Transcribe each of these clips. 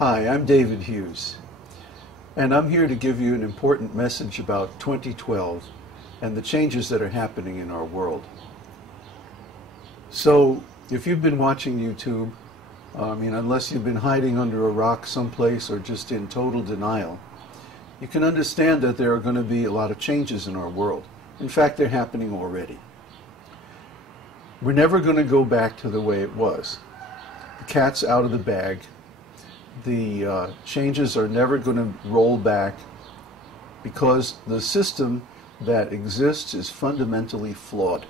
Hi, I'm David Hughes, and I'm here to give you an important message about 2012 and the changes that are happening in our world. So, if you've been watching YouTube, unless you've been hiding under a rock someplace or just in total denial, you can understand that there are going to be a lot of changes in our world. In fact, they're happening already. We're never going to go back to the way it was. The cat's out of the bag. The changes are never going to roll back because the system that exists is fundamentally flawed.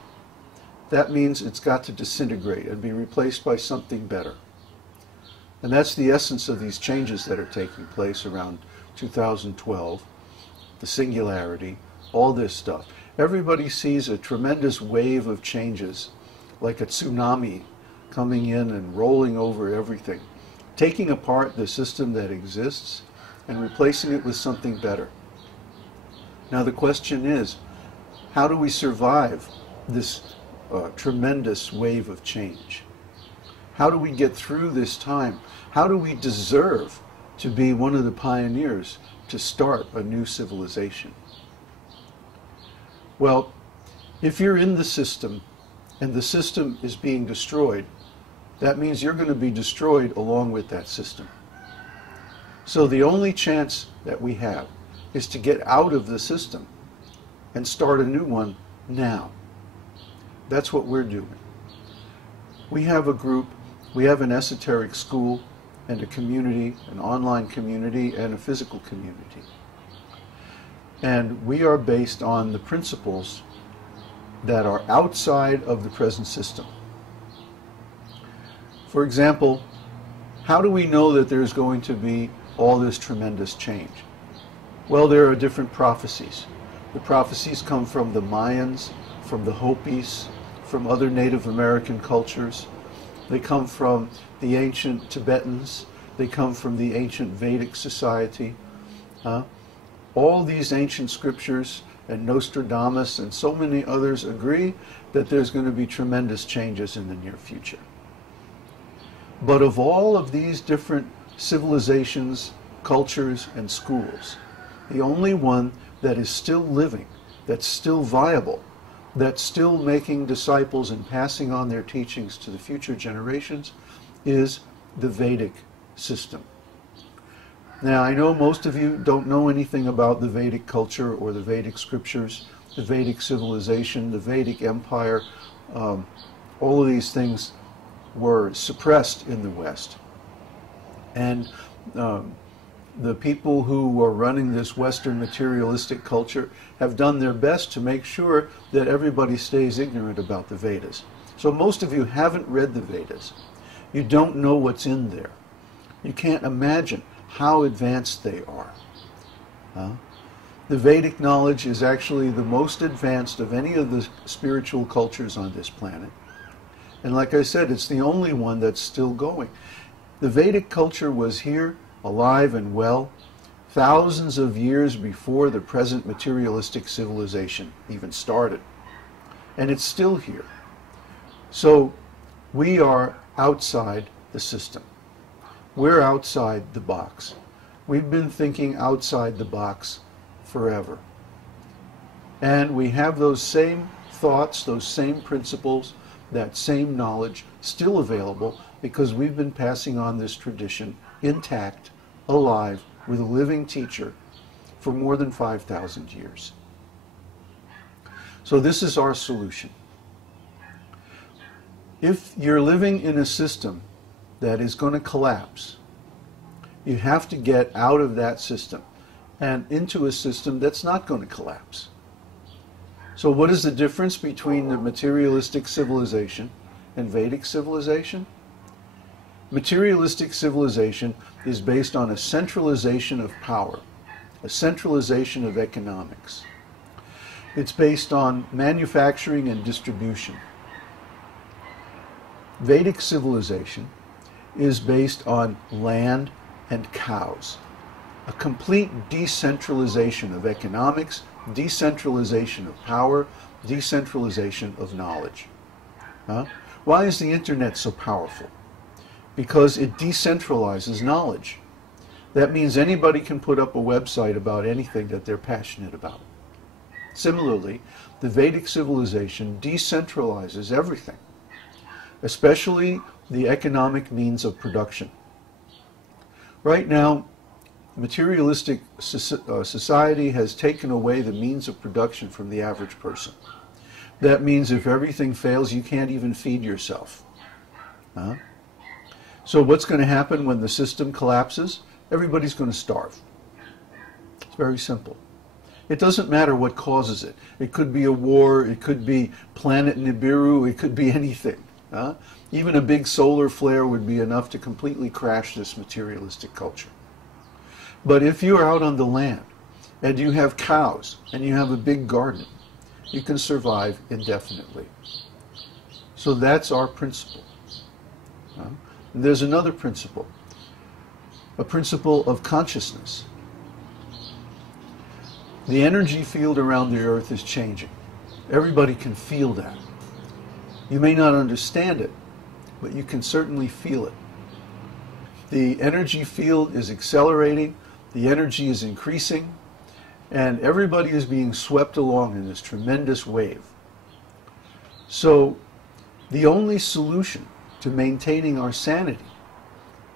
That means it's got to disintegrate and be replaced by something better. And that's the essence of these changes that are taking place around 2012, the Singularity, all this stuff. Everybody sees a tremendous wave of changes, like a tsunami coming in and rolling over everything, taking apart the system that exists and replacing it with something better. Now the question is, how do we survive this tremendous wave of change? How do we get through this time? How do we deserve to be one of the pioneers to start a new civilization? Well, if you're in the system and the system is being destroyed, that means you're going to be destroyed along with that system. So the only chance that we have is to get out of the system and start a new one now. That's what we're doing. We have a group, we have an esoteric school and a community, an online community and a physical community. And we are based on the principles that are outside of the present system. For example, how do we know that there's going to be all this tremendous change? Well, there are different prophecies. The prophecies come from the Mayans, from the Hopis, from other Native American cultures. They come from the ancient Tibetans. They come from the ancient Vedic society. All these ancient scriptures and Nostradamus and so many others agree that there's going to be tremendous changes in the near future. But of all of these different civilizations, cultures, and schools, the only one that is still living, that's still viable, that's still making disciples and passing on their teachings to the future generations is the Vedic system. Now, I know most of you don't know anything about the Vedic culture or the Vedic scriptures, the Vedic civilization, the Vedic empire. All of these things were suppressed in the West. And the people who are running this Western materialistic culture have done their best to make sure that everybody stays ignorant about the Vedas. So most of you haven't read the Vedas. You don't know what's in there. You can't imagine how advanced they are. The Vedic knowledge is actually the most advanced of any of the spiritual cultures on this planet. And like I said, it's the only one that's still going. The Vedic culture was here, alive and well, thousands of years before the present materialistic civilization even started. And it's still here. So we are outside the system. We're outside the box. We've been thinking outside the box forever. And we have those same thoughts, those same principles, that same knowledge still available because we've been passing on this tradition intact, alive, with a living teacher for more than 5,000 years. So this is our solution. If you're living in a system that is going to collapse, you have to get out of that system and into a system that's not going to collapse. So what is the difference between the materialistic civilization and Vedic civilization? Materialistic civilization is based on a centralization of power, a centralization of economics. It's based on manufacturing and distribution. Vedic civilization is based on land and cows, a complete decentralization of economics, decentralization of power, decentralization of knowledge. Why is the internet so powerful? Because it decentralizes knowledge. That means anybody can put up a website about anything that they're passionate about. Similarly, the Vedic civilization decentralizes everything, especially the economic means of production. Right now, materialistic society has taken away the means of production from the average person. That means if everything fails, you can't even feed yourself. So what's going to happen when the system collapses? Everybody's going to starve. It's very simple. It doesn't matter what causes it. It could be a war, it could be planet Nibiru, it could be anything. Even a big solar flare would be enough to completely crash this materialistic culture. But if you're out on the land and you have cows and you have a big garden, you can survive indefinitely. So that's our principle. And there's another principle, a principle of consciousness. The energy field around the earth is changing. Everybody can feel that. You may not understand it, but you can certainly feel it. The energy field is accelerating, the energy is increasing, and everybody is being swept along in this tremendous wave. So the only solution to maintaining our sanity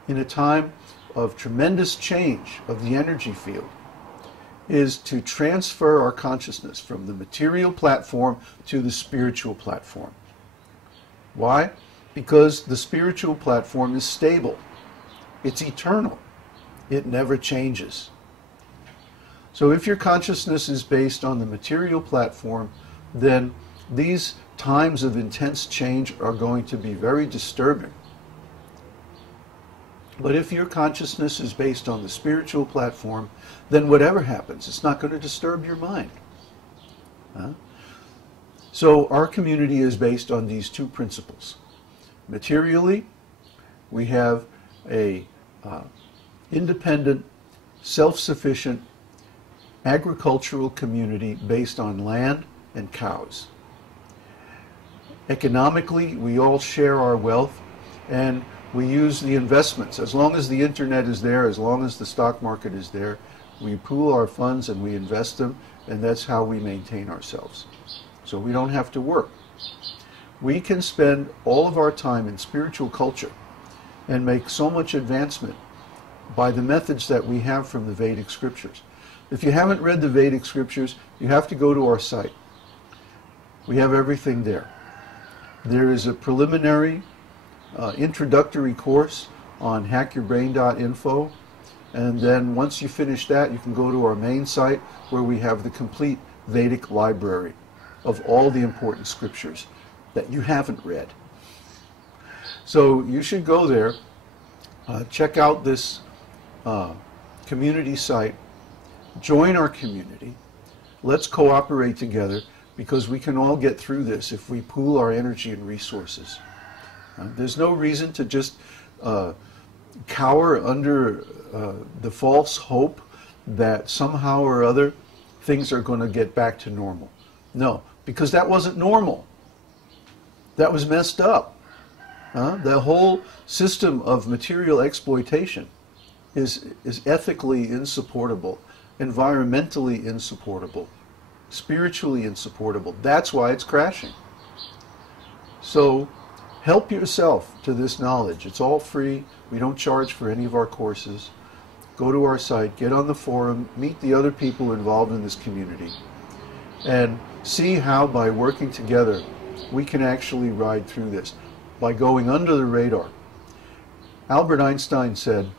in a time of tremendous change of the energy field is to transfer our consciousness from the material platform to the spiritual platform. Why? Because the spiritual platform is stable. It's eternal. It never changes. So if your consciousness is based on the material platform, then these times of intense change are going to be very disturbing. But if your consciousness is based on the spiritual platform, then whatever happens, it's not going to disturb your mind. So our community is based on these two principles. Materially, we have a independent, self-sufficient, agricultural community based on land and cows. Economically, we all share our wealth and we use the investments. As long as the internet is there, as long as the stock market is there, we pool our funds and we invest them, and that's how we maintain ourselves. So we don't have to work. We can spend all of our time in spiritual culture and make so much advancement by the methods that we have from the Vedic scriptures. If you haven't read the Vedic scriptures, you have to go to our site. We have everything there. There is a preliminary introductory course on hackyourbrain.info, and then once you finish that, you can go to our main site where we have the complete Vedic library of all the important scriptures that you haven't read. So you should go there, check out this community site, join our community, let's cooperate together, because we can all get through this if we pool our energy and resources. There's no reason to just cower under the false hope that somehow or other things are going to get back to normal. No, because that wasn't normal. That was messed up. The whole system of material exploitation is ethically insupportable, environmentally insupportable, spiritually insupportable. That's why it's crashing. So help yourself to this knowledge. It's all free. We don't charge for any of our courses. Go to our site, get on the forum, meet the other people involved in this community, and see how by working together we can actually ride through this, by going under the radar. Albert Einstein said,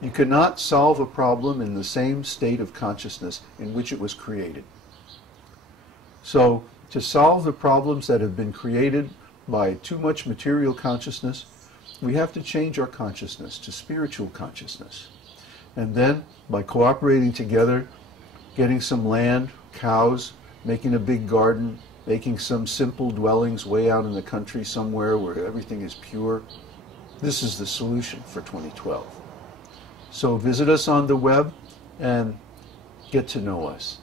"You cannot solve a problem in the same state of consciousness in which it was created." So to solve the problems that have been created by too much material consciousness, we have to change our consciousness to spiritual consciousness. And then, by cooperating together, getting some land, cows, making a big garden, making some simple dwellings way out in the country somewhere where everything is pure, this is the solution for 2012. So visit us on the web and get to know us.